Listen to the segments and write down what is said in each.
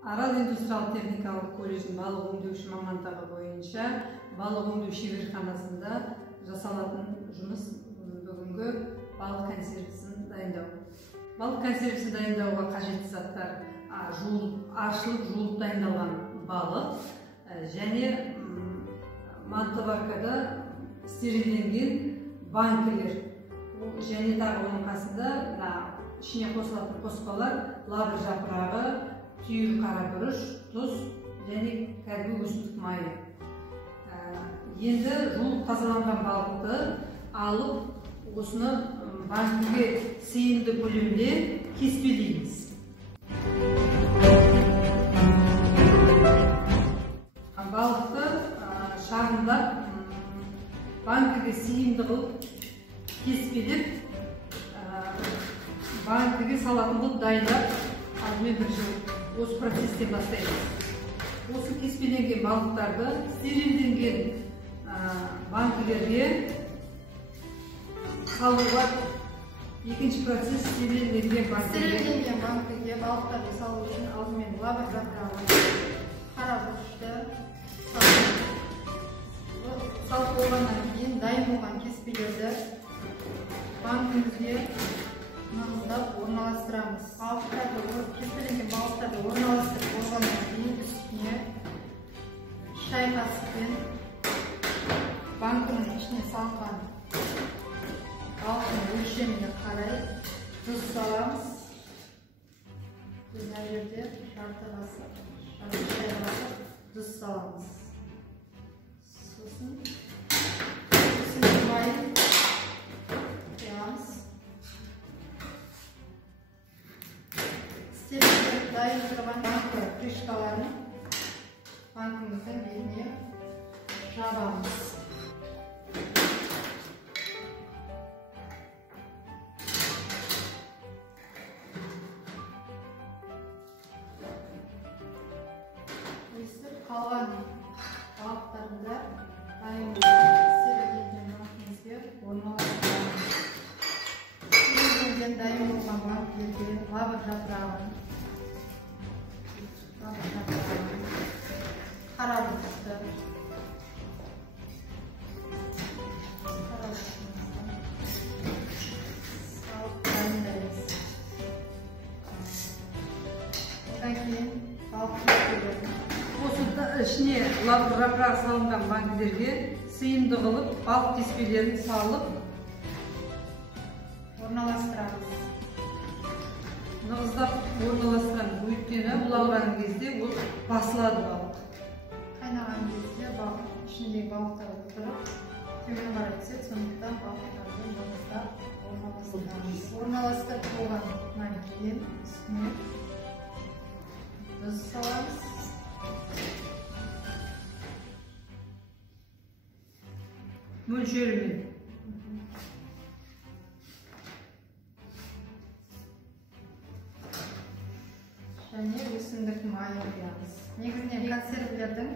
Арал индустриалдық техникалық колледждің балық өңдеуші мамандығы бойынша балық өңдеу шеберханасында жасалатын жұмыс бүгінгі балық консервісін дайындау. Балық консервісін дайындауға қажетті заттар аршылып, жуылып дайындалған балық және мантоваркада стерилденген банкілер және тағы оның қасында ішіне қосылатын қоспалар лавр жапырағы, түйір қарабұрыш, тұз және кәдімгі өсімдік майы. Енді жуылып тазаланған балықты алып, осыны банкіге сыйымды көлемде кеспелейміз. Балықты шағындап, банкіге сыйымды қылып кеспелеп, банкіге салатын қылып дайындап, алдымен бір жыл осы процесстен бастаймыз. Осы кеспеленген балықтарды стерилденген банкілерге салуға екінші процесс стерилденген банкіге балықтарды салу үшін алдымен лавр жапырағы, қарабұрышты салып болғаннан кейін дайын болған кеспелерді банкімізге нығыздап орналастырамыз. Кеспеленген балықтарды орналастырып болғаннан кейін үстіне шай қасықпен банкінің ішіне салған балықтың өлшеміне қарай тұз саламыз. Біз мына жерде жарты қасық, шай қасық тұз саламыз. Сосын майын құямыз. Стерилдеп дайын тұрған банкі крышкаларын банкіміздің бетіне жабамыз. Қалған балықтарында дайын стерилденген банкімізге орналастырамыз. Стерилденген дайын болған банкілерге лавр жапырағын, қарабұрышты, салып дайындаймыз. Одан кейін балық кеспелерін осы ішіне лавр жапырағы салынған банкілерге сыйымды қылып, балық кеспелерін салып орналастырамыз. Нығыздап орналасқан, өйткені уланған кезде ол басылады балық. Қайнаған кезде ішіндегі балықтар отырып, төмен қарай түседі, сондықтан балықтарды нығыздап орналастырамыз. Орналастырып болғаннан кейін үстіне тұз саламыз. Мөлшерімен. Және өсімдік майы құямыз. Негізінен консервілердің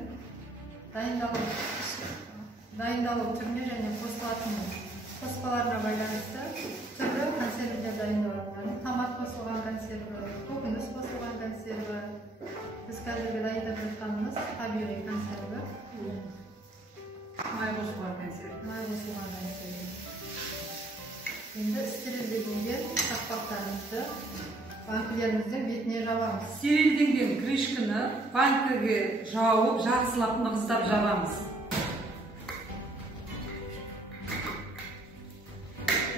дайындалу түріне және қосылатын қоспаларына байланысты түрлі консервілер дайындалады. Томат қосылған консерві, көкөніс қосылған консерві. Біз қазіргі дайындап жатқанымыз табиғи консерві. Май қосылған консерві. Енді стерилденген қақпақтарымызды банкілеріміздің бетіне жабамыз. Стерилденген крышканы банкіге жауып, жақсылап нығыздап жабамыз.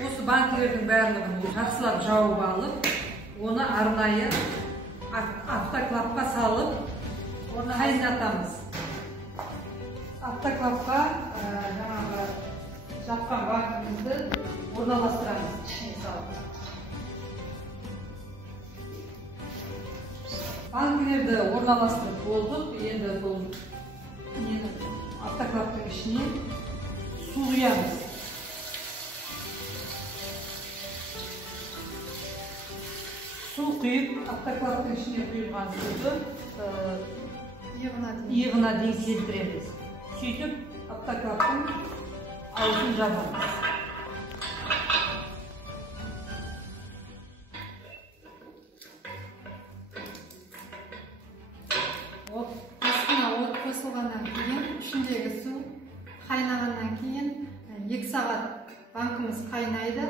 Осы банкілердің барлығын жақсылап жауып алып, оны арнайы автоклапқа салып, қайнатамыз. Автоклапқа жаңағы жапқан банкімізді орналастырамыз, ішіне салып. Банкілерді орналастырып болдық, енді бұл автоклаптың ішіне су құямыз. Су құйып, автоклаптың ішіне құйылған суды иығына дейін селтіреміз. Сөйтіп, автоклаптың аузын жабамыз. болғаннан кейін ішіндегі су қайнағаннан кейін 2 сағат банкымыз қайнайды.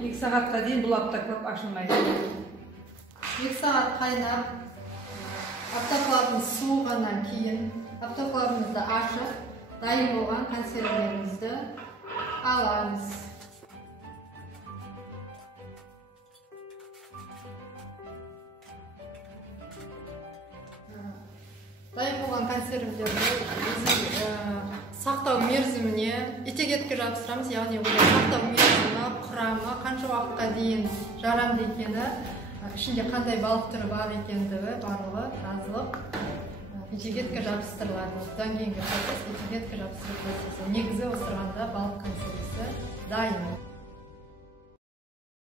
2 сағатқа дейін бұл автоклав ашылмайды. 2 сағат қайнап, автоклавымыз суығаннан кейін автоклавымызды ашып, дайын болған консервілерімізді аламыз. Дайын болған консервілерді сақтау мерзіміне этикетке жабыстырамыз, яғни сақтау мерзімі, құрамы, қанша уақытқа дейін жарамды екені, ішінде қандай балық түрі бар екендігі барлығы жазылып этикетке жабыстырылады. Одан кейінгі процесс этикетке жабыстыру процесі. Негізі отырғанда балық консервісі дайын.